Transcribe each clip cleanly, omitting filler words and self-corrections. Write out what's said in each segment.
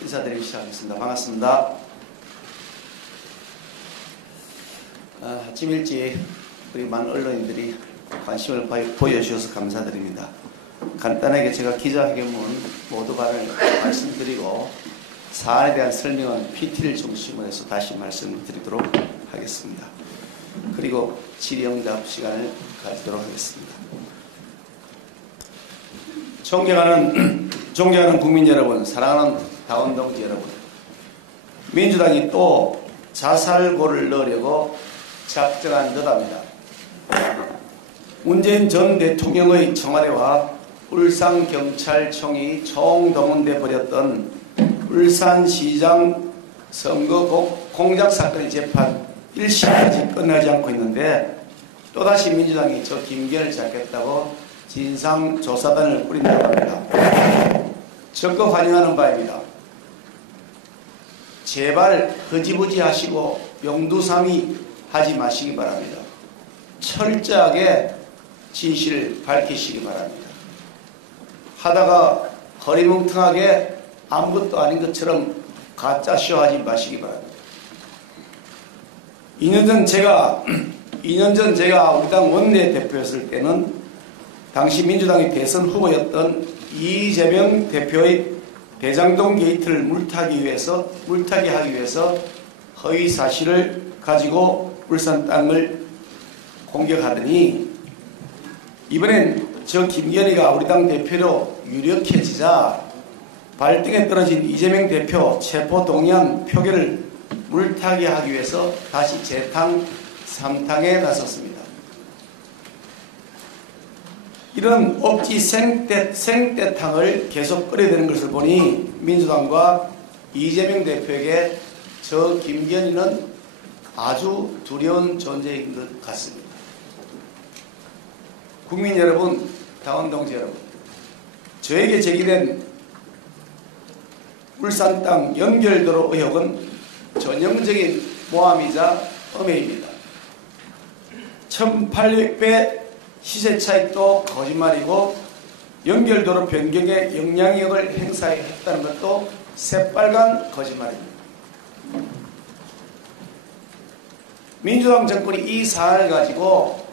인사드리기 시작하겠습니다. 반갑습니다. 아침 일찍 우리 많은 언론인들이 관심을 보여주셔서 감사드립니다. 간단하게 제가 기자회견문 모두발을 말씀드리고 사안에 대한 설명은 PT를 중심으로 해서 다시 말씀을 드리도록 하겠습니다. 그리고 질의응답 시간을 가지도록 하겠습니다. 존경하는 국민 여러분, 사랑하는 당원 동지 여러분, 민주당이 또 자살골을 넣으려고 작정한 듯합니다. 문재인 전 대통령의 청와대와 울산경찰청이 총동원돼 버렸던 울산시장 선거 공작 사건의 재판 1심까지 끝나지 않고 있는데 또다시 민주당이 저 김기현을 잡겠다고 진상조사단을 꾸린다고 합니다. 적극 환영하는 바입니다. 제발 흐지부지 하시고 용두삼이 하지 마시기 바랍니다. 철저하게 진실을 밝히시기 바랍니다. 하다가 허리멍텅하게 아무것도 아닌 것처럼 가짜쇼 하지 마시기 바랍니다. 2년 전 제가 우리 당 원내대표였을 때는 당시 민주당의 대선 후보였던 이재명 대표의 대장동 게이트를 물타기 하기 위해서 허위 사실을 가지고 울산 땅을 공격하더니 이번엔 저 김기현이가 우리 당 대표로 유력해지자 발등에 떨어진 이재명 대표 체포 동의안 표결을 물타기 하기 위해서 다시 재탕 3탕에 나섰습니다. 이런 억지 생떼탕을 계속 끓여대는 것을 보니 민주당과 이재명 대표에게 저 김기현이는 아주 두려운 존재인 것 같습니다. 국민 여러분, 당원 동지 여러분, 저에게 제기된 울산 땅 연결도로 의혹은 전형적인 모함이자 음해입니다. 1800배 시세 차익도 거짓말이고 연결도로 변경에 영향력을 행사했다는 것도 새빨간 거짓말입니다. 민주당 정권이 이 사안을 가지고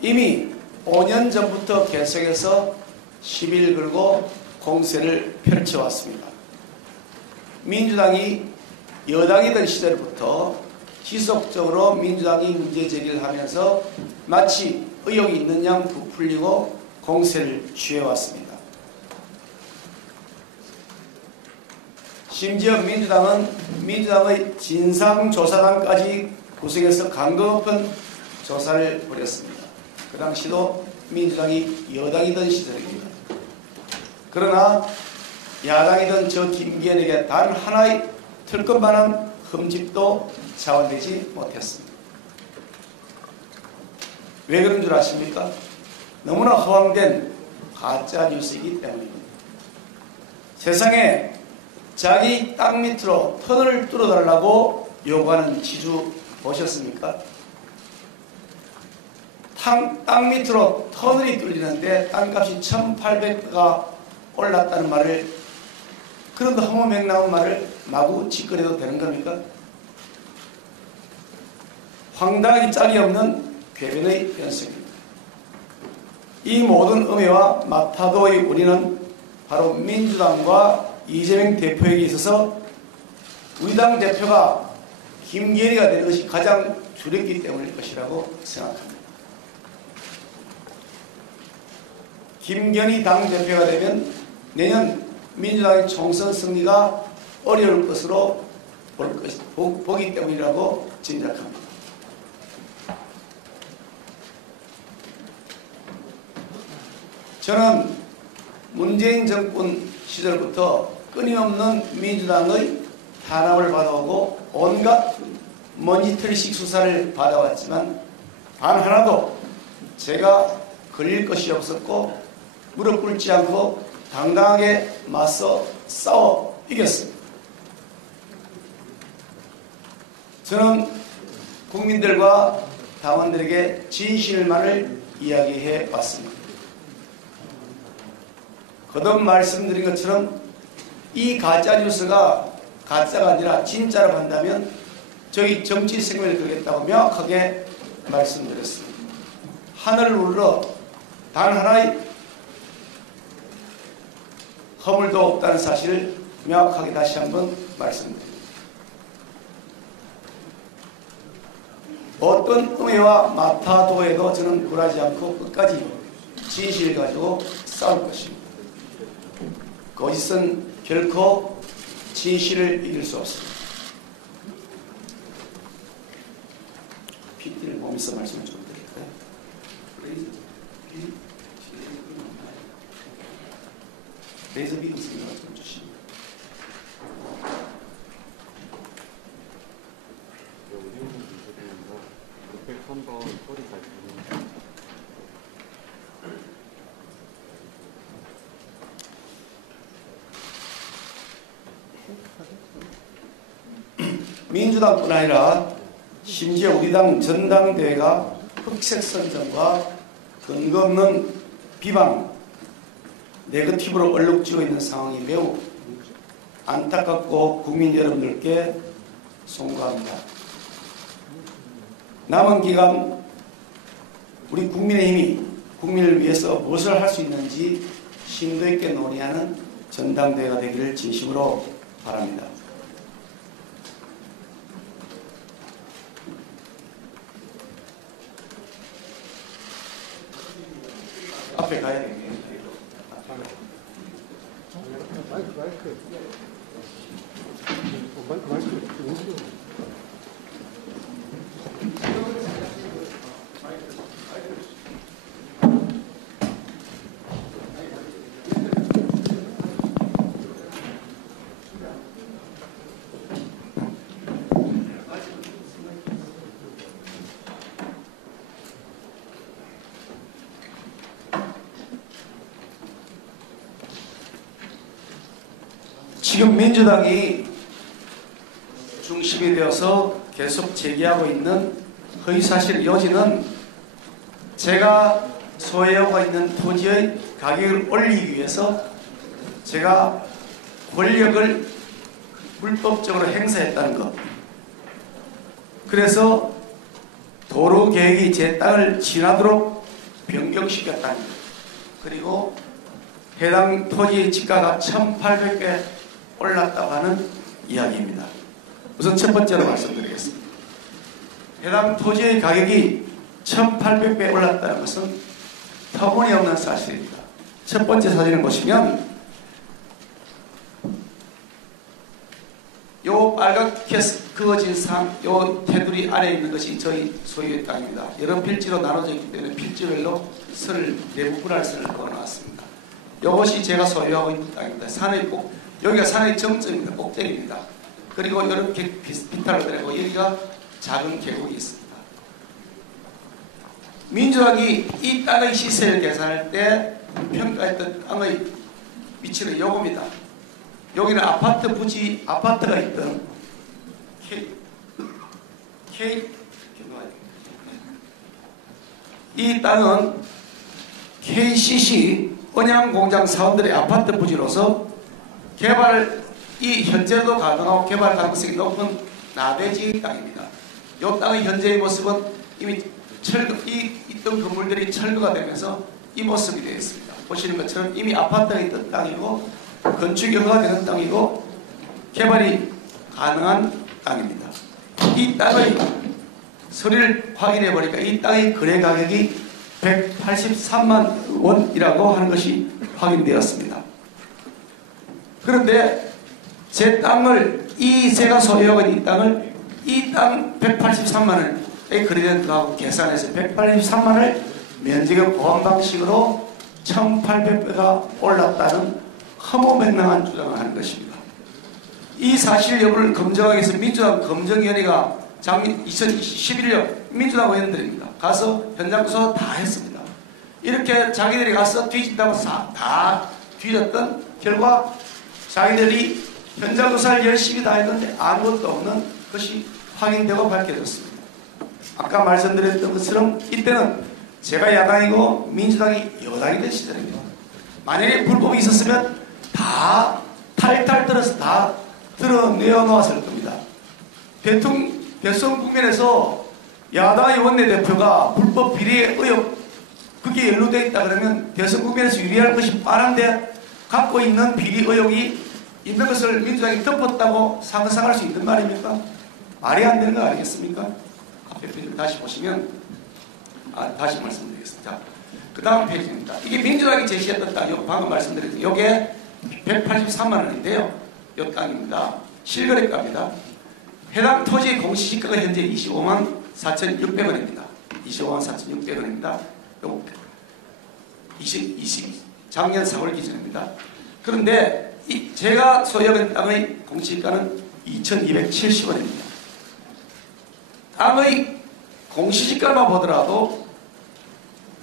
이미 5년 전부터 계속해서 시비를 걸고 공세를 펼쳐왔습니다. 민주당이 여당이던 시절부터 지속적으로 민주당이 문제 제기를 하면서 마치 의혹이 있는 양 부풀리고 공세를 취해왔습니다. 심지어 민주당의 진상조사단까지 구성해서 강도 높은 조사를 벌였습니다. 그 당시도 민주당이 여당이던 시절입니다. 그러나 야당이던 저 김기현에게 단 하나의 털끝만한 흠집도 자원되지 못했습니다. 왜 그런 줄 아십니까? 너무나 허황된 가짜 뉴스이기 때문입니다. 세상에 자기 땅 밑으로 터널을 뚫어달라고 요구하는 지주 보셨습니까? 땅 밑으로 터널이 뚫리는데 땅값이 1800배가 올랐다는 말을, 그런 허무맹랑한 말을 마구 짓거려도 되는 겁니까? 황당하기 짝이 없는 궤변의 변수입니다. 이 모든 음해와 마타도의 원인은 바로 민주당과 이재명 대표에게 있어서 우리 당 대표가 김기현이가 된 것이 가장 두렵기 때문일 것이라고 생각합니다. 김기현이 당대표가 되면 내년 민주당의 총선 승리가 어려울 것으로 보기 때문이라고 짐작합니다. 저는 문재인 정권 시절부터 끊임없는 민주당의 탄압을 받아오고 온갖 머니터리식 수사를 받아왔지만 단 하나도 제가 걸릴 것이 없었고 무릎 꿇지 않고 당당하게 맞서 싸워 이겼습니다. 저는 국민들과 당원들에게 진실만을 이야기해 왔습니다. 거듭 말씀드린 것처럼 이 가짜 뉴스가 가짜가 아니라 진짜로 한다면 저희 정치 생명을 걸겠다고 명확하게 말씀드렸습니다. 하늘을 울러 단 하나의 허물도 없다는 사실을 명확하게 다시 한번 말씀드립니다. 어떤 음해와 마타도에도 저는 굴하지 않고 끝까지 진실을 가지고 싸울 것입니다. 거짓은 결코 진실을 이길 수 없습니다. PPT를 보면서 말씀을 좀 드릴까요? 레이저 비금 생각을 좀 주십니다. 한번 소리 잘 들립니다. 민주당뿐 아니라 심지어 우리 당 전당대회가 흑색 선전과 근거 없는 비방, 네거티브로 얼룩지고 있는 상황이 매우 안타깝고 국민 여러분들께 송구합니다. 남은 기간 우리 국민의힘이 국민을 위해서 무엇을 할 수 있는지 심도 있게 논의하는 전당대회가 되기를 진심으로 바랍니다. 앞에 가야 되겠네요. 마이크. 지금 민주당이 중심이 되어서 계속 제기하고 있는 허위사실 요지는 제가 소유하고 있는 토지의 가격을 올리기 위해서 제가 권력을 불법적으로 행사했다는 것. 그래서 도로 계획이 제 땅을 지나도록 변경시켰다는 것. 그리고 해당 토지의 지가가 1,800배 올랐다고 하는 이야기입니다. 우선 첫 번째로 말씀드리겠습니다. 해당 토지의 가격이 1,800배 올랐다는 것은 터무니없는 사실입니다. 첫 번째 사진을 보시면 요 빨갛게 그어진 요 테두리 아래에 있는 것이 저희 소유의 땅입니다. 여러 필지로 나눠져 있기 때문에 필지별로 내부분할 선을 그어놨습니다. 이것이 제가 소유하고 있는 땅입니다. 여기가 산의 정점입니다. 꼭대기입니다. 그리고 이렇게 비탈로 되고 여기가 작은 계곡이 있습니다. 민주당이 이 땅의 시세를 계산할 때 평가했던 땅의 위치는 요겁니다. 여기는 아파트가 있던 이 땅은 KCC 언양공장 사원들의 아파트 부지로서 개발이 현재도 가능하고 개발 가능성이 높은 나대지 땅입니다. 이 땅의 현재의 모습은 이미 있던 건물들이 철거가 되면서 이 모습이 되어 있습니다. 보시는 것처럼 이미 아파트가 있던 땅이고 건축이 허가되는 땅이고 개발이 가능한 땅입니다. 이 땅의 서류를 확인해 보니까 이 땅의 거래 가격이 183만 원이라고 하는 것이 확인되었습니다. 그런데 제 땅을 제가 소유하고 있는 이 땅을 이 땅 183만 원에 거래된 거하고 계산해서 183만 원을 면적의 보완 방식으로 1,800배가 올랐다는 허무맹랑한 주장을 하는 것입니다. 이 사실 여부를 검증하기 위해서 민주당 검증위원회가 작년 2011년 민주당 의원들입니다. 가서 현장 조사 다 했습니다. 이렇게 자기들이 가서 뒤진다고 다 뒤졌던 결과 자기들이 현장 조사를 열심히 다 했는데 아무것도 없는 것이 확인되고 밝혀졌습니다. 아까 말씀드렸던 것처럼 이때는 제가 야당이고 민주당이 여당이 된 시절입니다. 만약에 불법이 있었으면 다 탈탈 들어서 다 드러내어 놓았을 겁니다. 대선 국면에서 야당의 원내대표가 불법 비리 의혹 그게 연루되어 있다 그러면 대선 국면에서 유리할 것이 뻔한데 갖고 있는 비리 의혹이 있는 것을 민주당이 덮었다고 상상할 수 있는 말입니까? 말이 안 되는 거 아니겠습니까? 앞에 페이지 다시 보시면 다시 말씀드리겠습니다. 그 다음 페이지입니다. 이게 민주당이 제시했던 땅, 방금 말씀드린 이게 183만 원인데요. 이 땅입니다. 실거래가입니다. 해당 토지의 공시지가가 현재 25만 4,600원입니다. 25만 4,600원입니다. 작년 4월 기준입니다. 그런데 제가 소유한 땅의 공시지가는 2,270원입니다. 땅의 공시지가만 보더라도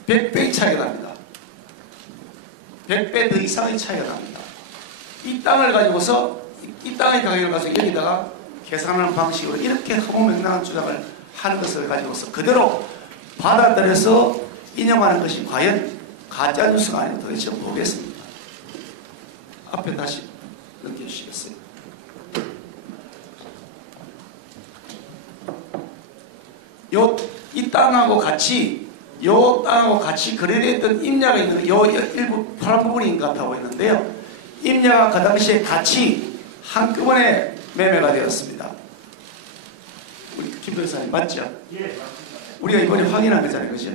100배 차이가 납니다. 100배 더 이상의 차이가 납니다. 이 땅을 가지고서 이 땅의 가격을 가지고 여기다가 계산하는 방식으로 이렇게 허무맹랑한 주장을 하는 것을 가지고서 그대로 받아들여서 인용하는 것이 과연 가짜뉴스가 아니면 도대체 뭐겠습니까? 앞에 다시 넘겨주시겠어요? 이 땅하고 같이 거래되었던 임야가 있는 요 일부 파란 부분인 것 같아 보이는데요. 임야가 그 당시에 같이 한꺼번에 매매가 되었습니다. 우리 김 변호사님 맞죠? 예, 맞습니다. 우리가 이번에 확인한 거잖아요, 그죠?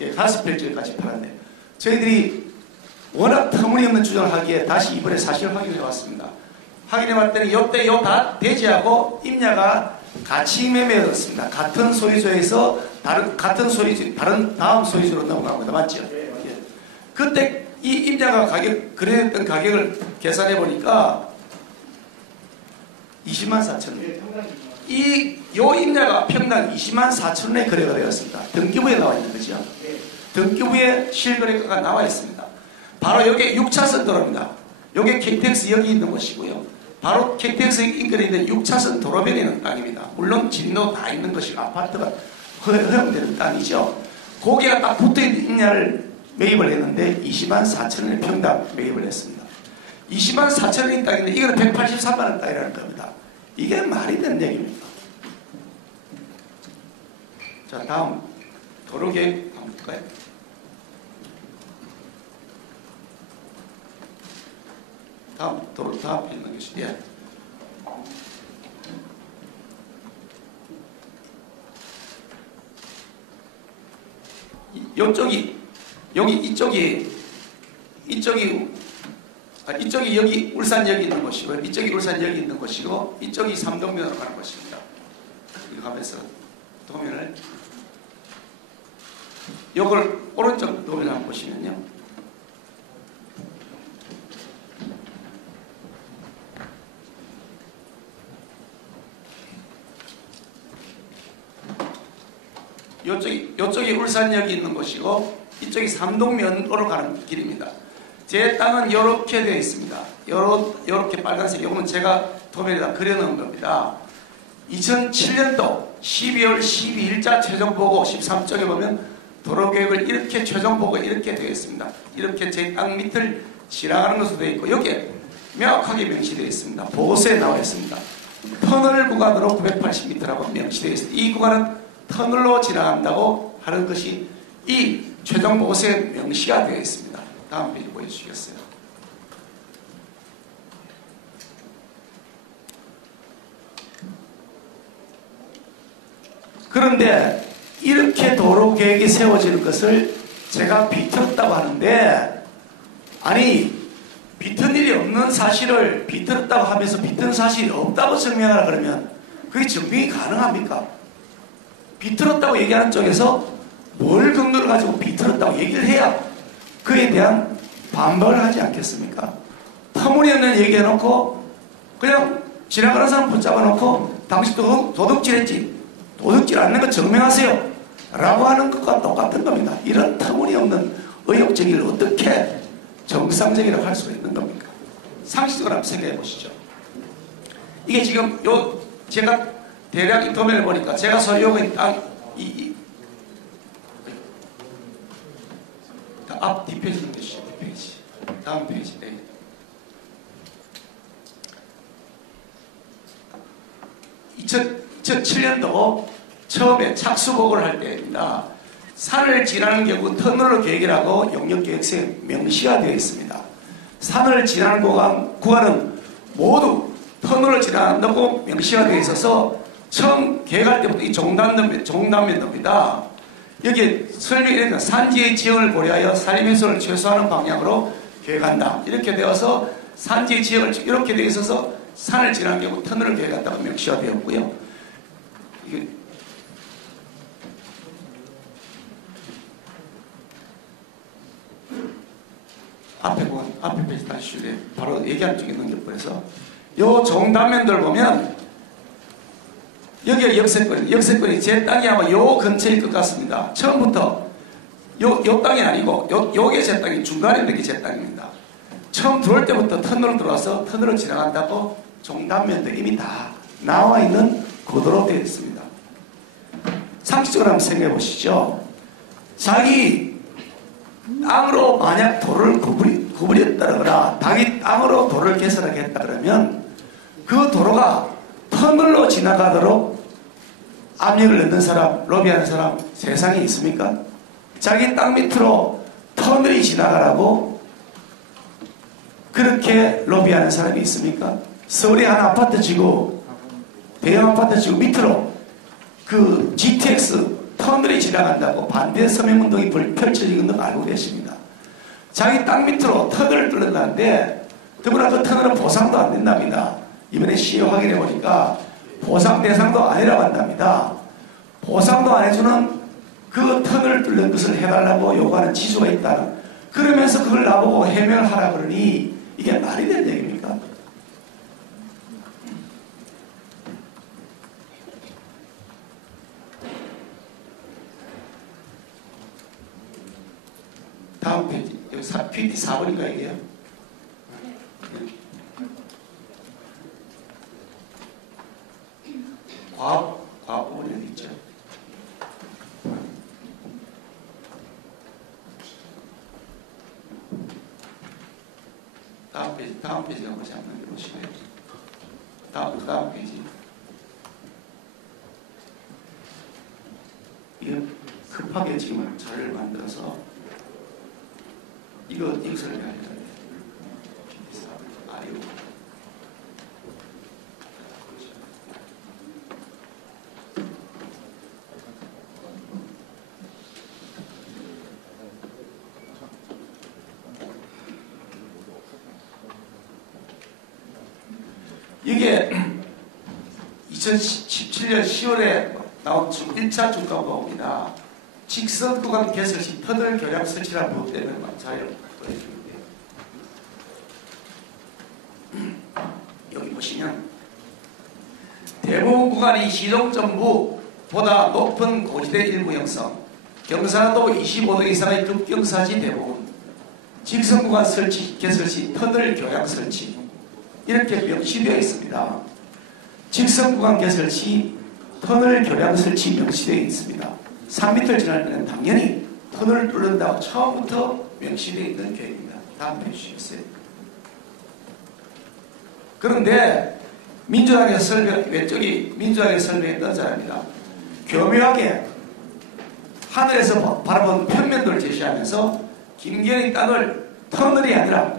예, 5필지까지 팔았네. 저희들이 워낙 터무니없는 주장을 하기에 다시 이번에 사실 확인해 왔습니다. 확인해 봤더니 요때 요 다 대지하고 임야가 같이 매매되었습니다. 같은 소유주에서 다른 다음 소유주로 넘어간 겁니다. 맞죠? 네, 맞습니다. 예. 그때 이 임야가 거래했던 가격을 계산해 보니까 20만 4천 원. 네, 상당히 요 임야가 평당 20만 4천 원에 거래가 되었습니다. 등기부에 나와 있는 거죠. 네. 등기부에 실거래가가 나와 있습니다. 바로 여기 6차선 도로입니다. 여기 KTX 여기 있는 곳이고요. 바로 KTX 인근에 있는 6차선 도로변에 있는 땅입니다. 물론 진로 다 있는 것이 아파트가 허용되는 땅이죠. 거기가 딱 붙어있는 임야를 매입을 했는데 20만 4천 원에 평당 매입을 했습니다. 20만 4천 원인 땅인데 이거는 183만 원 땅이라는 겁니다. 이게 말이 되는 얘기입니까? 자, 다음 도로계획 한번 볼까요? 다음 있는 것이 예. 이쪽이 여기 울산역이 있는 곳이고 이쪽이 울산역이 있는 곳이고 이쪽이 삼동면으로 가는 곳입니다. 이거 하면서 도면을 이걸 오른쪽 도면을 한번 보시면요. 이쪽이 울산역이 있는 곳이고 이쪽이 삼동면으로 가는 길입니다. 제 땅은 이렇게 되어 있습니다. 이렇게 빨간색, 이거는 제가 도면에다 그려놓은 겁니다. 2007년도 12월 12일자 최종보고 13쪽에 보면 도로계획을 이렇게 최종보고 이렇게 되어 있습니다. 이렇게 제 땅 밑을 지나가는 것으로 되어 있고 여기에 명확하게 명시되어 있습니다. 보고서에 나와 있습니다. 터널 구간으로 980m라고 명시되어 있습니다. 이 구간은 터널로 지나간다고 하는 것이 이 최종 보고서에 명시가 되어 있습니다. 다음 페이지 보여주시겠어요? 그런데 이렇게 도로 계획이 세워지는 것을 제가 비틀었다고 하는데 아니 비튼 일이 없는 사실을 비틀었다고 하면서 비튼 사실이 없다고 증명하라 그러면 그게 증명이 가능합니까? 비틀었다고 얘기하는 쪽에서 뭘 근거를 가지고 비틀었다고 얘기를 해야 그에 대한 반박을 하지 않겠습니까? 터무니없는 얘기해놓고 그냥 지나가는 사람 붙잡아 놓고 당신 도둑질했지 도둑질 않는 거 증명하세요 라고 하는 것과 똑같은 겁니다. 이런 터무니없는 의혹 제기를 어떻게 정상적이라고 할 수가 있는 겁니까? 상식적으로 한번 생각해 보시죠. 이게 지금 제가 대략 이 도면을 보니까 제가 소유하고 있는 땅 앞 뒷페이지 넘겨주시죠. 뒷페이지. 다음 페이지. 네. 2007년도 처음에 착수보고를 할 때입니다. 산을 지나는 경우 터널로 계획이라고 용역계획서에 명시가 되어 있습니다. 산을 지나는 구간은 모두 터널을 지나간다고 명시가 되어 있어서 처음 계획할 때부터 이 종단면도입니다. 여기에 설명이 되는 산지의 지형을 고려하여 산림훼손을 최소화하는 방향으로 계획한다. 이렇게 되어서 산지의 지형을 이렇게 되어 있어서 산을 지나는 경우 터널을 계획한다고 명시가 되었고요. 이게 앞에 페이지 다시 줄래? 바로 얘기하는 중에 넘겨버려서 요 종단면도를 보면 여기가 역세권이 제 땅이 아마 요 근처일 것 같습니다. 처음부터 요 땅이 아니고 요게 제 땅이 중간에 있는 게 제 땅입니다. 처음 들어올 때부터 터널로 들어와서 터널을 지나간다고 종단면도 이미 다 나와 있는 구도로 되어 있습니다. 상식적으로 한번 생각해 보시죠. 자기 땅으로 만약 도로를 구부렸다거나 자기 땅으로 도로를 개설하겠다 그러면 그 도로가 터널로 지나가도록 압력을 넣는 사람, 로비하는 사람 세상에 있습니까? 자기 땅 밑으로 터널이 지나가라고 그렇게 로비하는 사람이 있습니까? 서울에 한 아파트 지구, 대형 아파트 지구 밑으로 그 GTX 터널이 지나간다고 반대 서명운동이 펼쳐지는 거 알고 계십니다. 자기 땅 밑으로 터널을 뚫는다는데 더구나 그 터널은 보상도 안 된답니다. 이번에 시효 확인해 보니까 보상 대상도 아니라고 한답니다. 보상도 안 해주는 그 터널을 뚫는 것을 해달라고 요구하는 지수가 있다. 그러면서 그걸 나보고 해명을 하라 그러니 이게 말이 되는 얘기입니까? 다음 페이지, PT 4번인가 이게요? 과학 부분이 어디 있죠? 다음 페이지 한번 잠깐 보시고요. 다음 페이지. 이거 급하게 지금 자료를 만들어서 이것을 가지고 아이고. 이게 2017년 10월에 나온 1차 중간보고입니다. 직선 구간 개설 시 터널 교량 설치라는 부분 때문에 자료를 보여드릴게요. 여기 보시면 대부분 구간이 시종점부보다 높은 고지대 일부 형성, 경사도 25도 이상의 급경사지 대부분, 직선 구간 설치 개설 시 터널 교량 설치 이렇게 명시되어 있습니다. 직선 구간 개설 시 터널 교량 설치 명시되어 있습니다. 3m 지날 때는 당연히 터널을 뚫는다고 처음부터 명시되어 있는 계획입니다. 다음 페이지 주시겠어요? 그런데 민주당에서 왼쪽이 민주당에서 설명했던 사람입니다. 교묘하게 하늘에서 바라본 평면도를 제시하면서 김건희 땅을 터널이 아니라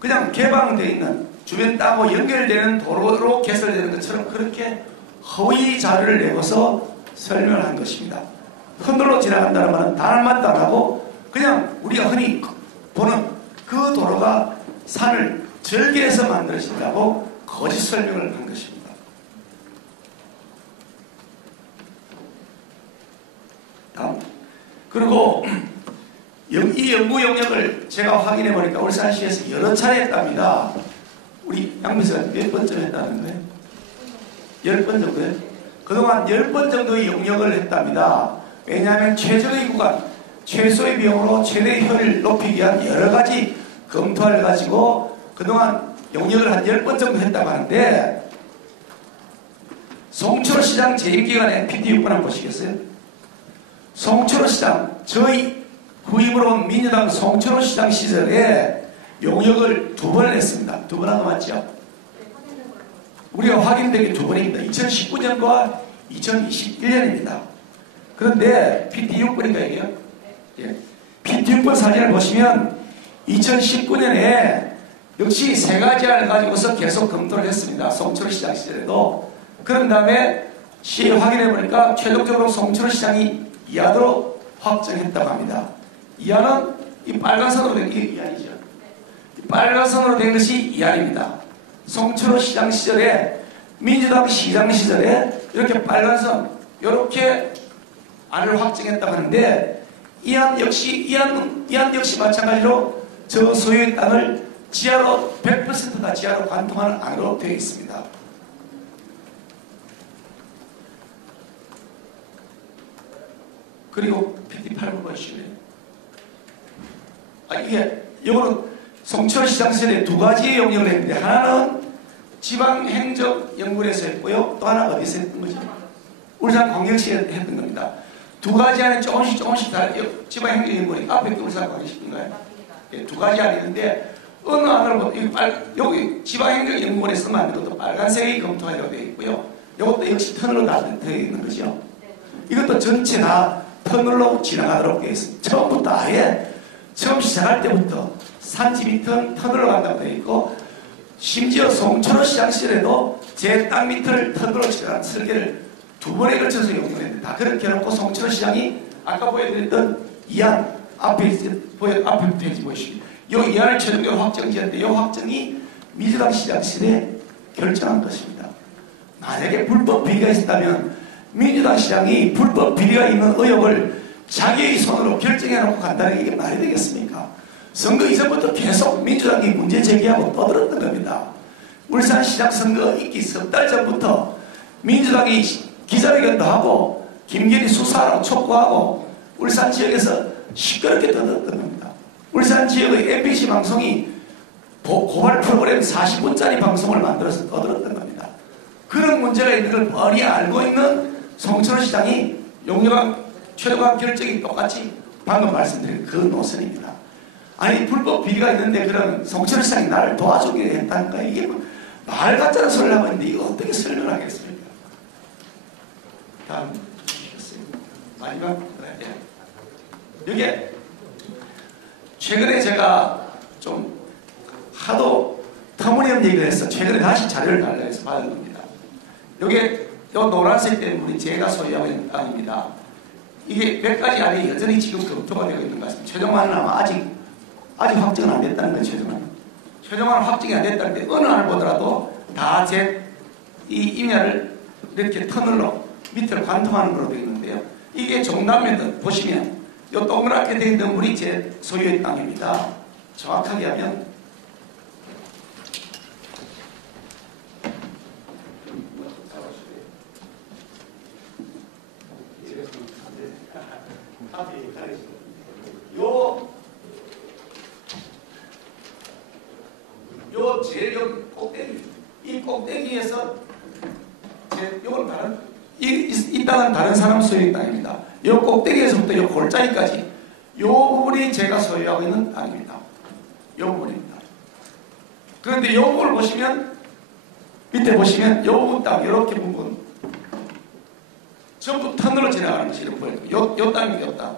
그냥 개방되어 있는 주변 땅하고 연결되는 도로로 개설되는 것처럼 그렇게 허위 자료를 내고서 설명을 한 것입니다. 터널로 지나간다는 말은 단 한마디도 안 하고 그냥 우리가 흔히 보는 그 도로가 산을 절개해서 만들어진다고 거짓 설명을 한 것입니다. 다음. 그리고 이 연구 영역을 제가 확인해 보니까 울산시에서 여러 차례 했답니다. 우리 양미수가 몇 번쯤 했다는 거예요? 10번 정도요? 그동안 10번 정도의 영역을 했답니다. 왜냐하면 최적의 구간, 최소의 비용으로 최대의 효율을 높이기 위한 여러 가지 검토를 가지고 그동안 영역을 한 10번 정도 했다고 하는데 송철시장 재임기간 NPT 6번 한번 보시겠어요? 송철시장, 저희 후임으로 온 민주당 송철시장 시절에 용역을 2번을 했습니다. 2번 한 거 맞죠? 우리가 확인된 게 두 번입니다. 2019년과 2021년입니다. 그런데 PT6번인가 이게요? 예. PT6번 사진을 보시면 2019년에 역시 세 가지 안을 가지고서 계속 검토를 했습니다. 송철 시장 시절에도. 그런 다음에 시에 확인해 보니까 최종적으로 송철 시장이 이하로 확정했다고 합니다. 이하는 이 빨간 선으로 된 게 이하이죠. 빨간 선으로 된 것이 이하입니다. 송철 시장 시절에 민주당 시장 시절에 이렇게 빨간 선 이렇게 안을 확정했다고 하는데 이안 역시 마찬가지로 저 소유의 땅을 지하로 100%다 지하로 관통하는 안으로 되어 있습니다. 그리고 PT8번 보시면 이거는 송철시장 시절에 두 가지 영역을 했는데 하나는 지방행정연구원에서 했고요. 또 하나 어디서 했던 거죠? 울산광역시에 했던 겁니다. 두 가지 안에 조금씩 다 지방행정연구원이 앞에 게 울산광역시인가요? 예, 두 가지 안이 있는데 어느 안을 보면 여기 지방행정연구원에서 만든 것도 빨간색이 검토하려고 되어 있고요. 이것도 역시 터널로 다 되어 있는 거죠. 이것도 전체 다 터널로 지나가도록 되어 있습니다. 처음부터 아예 처음 시작할 때부터 산지 밑은 터널로 간다고 되어 있고 심지어 송철호 시장 시절에도 제 땅 밑을 터널로 지나가는 설계를 두 번에 걸쳐서 용도했는데 다 그렇게 해놓고 송철호 시장이 아까 보여드렸던 이안 앞에 페이지 보시죠. 이 이안을 최종적으로 확정지었는데 이 확정이 민주당 시장 시절에 결정한 것입니다. 만약에 불법 비리가 있었다면 민주당 시장이 불법 비리가 있는 의혹을 자기의 손으로 결정해놓고 간다는 게 이게 말이 되겠습니까? 선거 이전부터 계속 민주당이 문제 제기하고 떠들었던 겁니다. 울산시장 선거 있기 석 달 전부터 민주당이 기자회견도 하고 김건희 수사하라고 촉구하고 울산 지역에서 시끄럽게 떠들었던 겁니다. 울산 지역의 MBC 방송이 고발 프로그램 40분짜리 방송을 만들어서 떠들었던 겁니다. 그런 문제가 있는 걸 뻔히 알고 있는 송철호 시장이 용역한 최종한 결정이 똑같이 방금 말씀드린 그 노선입니다. 아니 불법 비리가 있는데 그런 송철호 시장이 나를 도와주기로 했다니까 이게 말 같다는 소리를 하고 있는데 이거 어떻게 설명하겠습니까? 다음 마지막 여기에 최근에 제가 좀 하도 터무니없는 얘기를 해서 최근에 다시 자료를 달라고 해서 받은 겁니다. 요게 요 노란색 된 물이 제가 소유하고 있는 땅입니다. 이게 몇 가지 안에 여전히 지금 검토가 되고 있는 것 같습니다. 최종안은 아마 아직 확정은 안 됐다는 거죠. 최종안은 확정이 안 됐다는데 어느 안을 보더라도 다 이 임야를 이렇게 터널로 밑으로 관통하는 걸로 되어 있는데요. 이게 종남면 보시면 이 동그랗게 되어 있는 물이 제 소유의 땅입니다. 정확하게 하면 제일 꼭대기, 이 꼭대기에서 요건 다른 이 땅은 다른 사람 소유의 땅입니다. 이 꼭대기에서부터 이 골짜기까지 이 부분이 제가 소유하고 있는 땅입니다. 이 부분입니다. 그런데 이 부분을 보시면 밑에 보시면 이 부분 땅 이렇게 부분 전부 터널로 지나가는 것이 이렇게 보일 겁니다. 요 땅입니다. 요 땅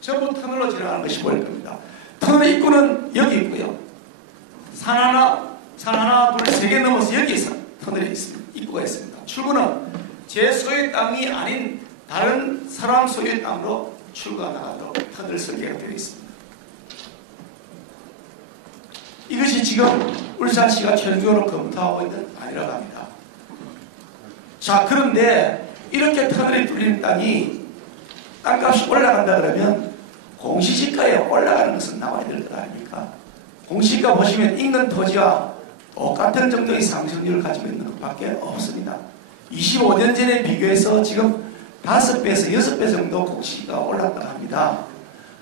전부 터널로 지나가는 것이 보일 겁니다. 터널 입구는 여기 있고요. 산 하나, 둘, 세 개 넘어서 여기에 터널이 있습니다. 입구가 있습니다. 출구는 제 소유의 땅이 아닌 다른 사람 소유의 땅으로 출구가 나가도록 터널 설계가 되어 있습니다. 이것이 지금 울산시가 최종적으로 검토하고 있는 안이라고 합니다. 자, 그런데 이렇게 터널이 뚫리는 땅이 땅값이 올라간다 그러면 공시지가에 올라가는 것은 나와야 될 것 아닙니까? 공시지가 보시면 인근 토지와 똑같은 정도의 상승률을 가지고 있는 것밖에 없습니다. 25년 전에 비교해서 지금 5배에서 6배 정도 공시지가가 올랐다고 합니다.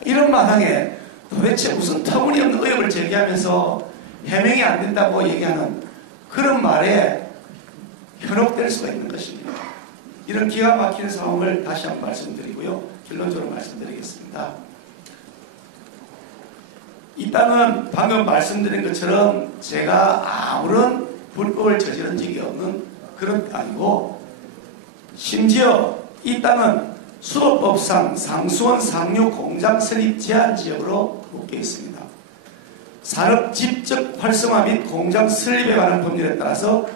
이런 마당에 도대체 무슨 터무니없는 의혹을 제기하면서 해명이 안 된다고 얘기하는 그런 말에 현혹될 수가 있는 것입니다. 이런 기가 막히는 상황을 다시 한번 말씀드리고요. 결론적으로 말씀드리겠습니다. 이 땅은 방금 말씀드린 것처럼 제가 아무런 불법을 저지른 적이 없는 그런 땅이고, 심지어 이 땅은 수도법상 상수원 상류 공장 설립 제한 지역으로 묶여 있습니다. 산업 집적 활성화 및 공장 설립에 관한 법률에 따라서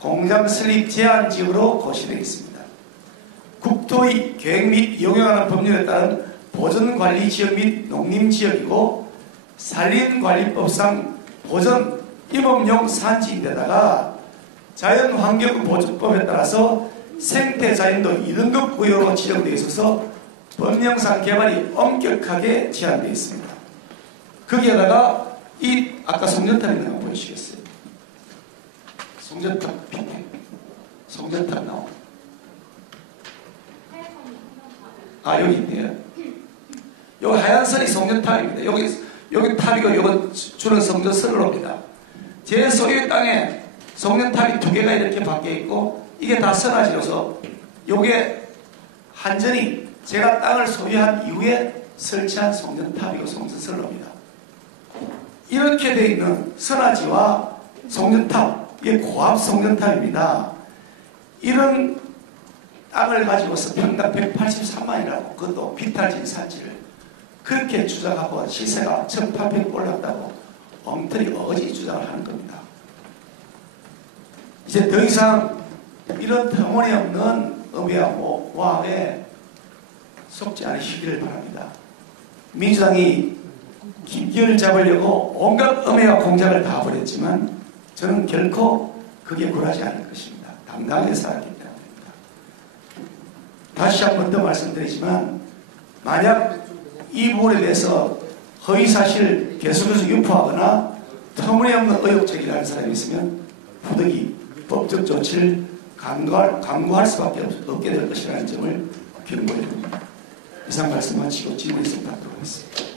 공장 설립 제한 지역으로 고시되어 있습니다. 국토의 계획 및 이용에 관한 법률에 따른 보전관리지역 및 농림지역이고, 산림관리법상 보전 임업용 산지인데다가 자연환경보존법에 따라서 생태자연도 1등급 구역으로 지정되어 있어서 법령상 개발이 엄격하게 제한되어 있습니다. 거기에다가 이 아까 송전탑이 나온 거 보시겠어요? 송전탑 나온. 여기 있네요. 여기 하얀 선이 송전탑입니다. 여기 탑이고 여기 줄은 송전선로입니다. 제 소유의 땅에 송전탑이 2개가 이렇게 박혀 있고, 이게 다 선화지로서 요게 한전이 제가 땅을 소유한 이후에 설치한 송전탑이고 송전선로입니다. 이렇게 되어 있는 선화지와 송전탑, 이게 고압 송전탑입니다. 이런 땅을 가지고서 평당 183만이라고, 그것도 비탈진 산지를 그렇게 주장하고 시세가 1,800 올랐다고 엉터리 어거지 주장을 하는 겁니다. 이제 더 이상 이런 터무니없는 음해와 모함에 속지 않으시기를 바랍니다. 민주당이 김기현을 잡으려고 온갖 음해와 공작을 다 벌였지만 저는 결코 그게 굴하지 않을 것입니다. 당당하게 살았기 때문입니다. 다시 한 번 더 말씀드리지만, 만약 이 부분에 대해서 허위사실 계속해서 유포하거나 터무니없는 의혹 제기를 하는 사람이 있으면 부득이 법적 조치를 강구할 수밖에 없게 될 것이라는 점을 경고해 줍니다. 이상 말씀 마치고 질문 있으면 받도록 하겠습니다.